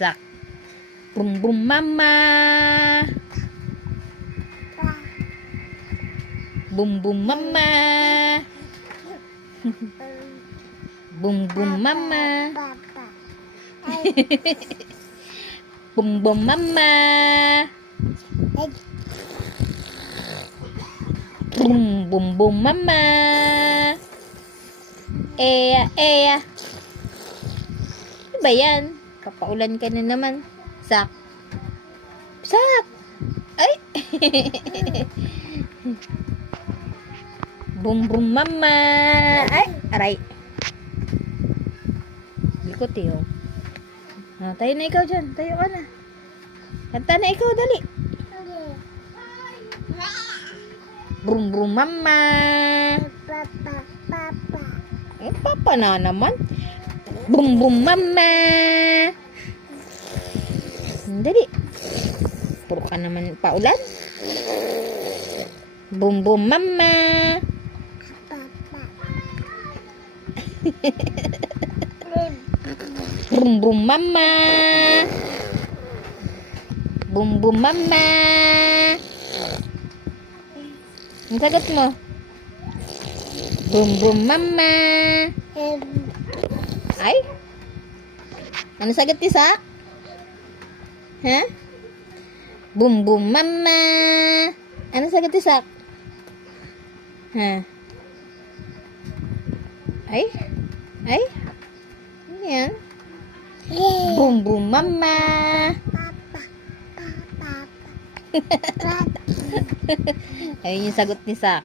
Sak. Brum brum mama. Bum bum mama. Bum bum mama. Bum bum mama. Bum bum bum mama. Eya, eya. Ano ba yan? Papaulan ka na naman. Sak. Sak. Ay. Bum bum mama. Ay, aray. Likot eh, oh. Tayo na ikaw dyan. Tayo ka na. Kanta na ikaw, dali. Brum brum mama. Papa na naman. Bum bum mama. Dali. Puro ka naman paulan. Bum bum mama. Bum bum mama. Bum bum mama. Ang sagot mo? Bum bum mama. Ay? Ano sagot ni Sak? Ha? Bum bum mama. Ano sagot ni Sak? Ha? Ay? Ay? Ano yan? Bum bum mama. Ayun yung sagot ni Sak.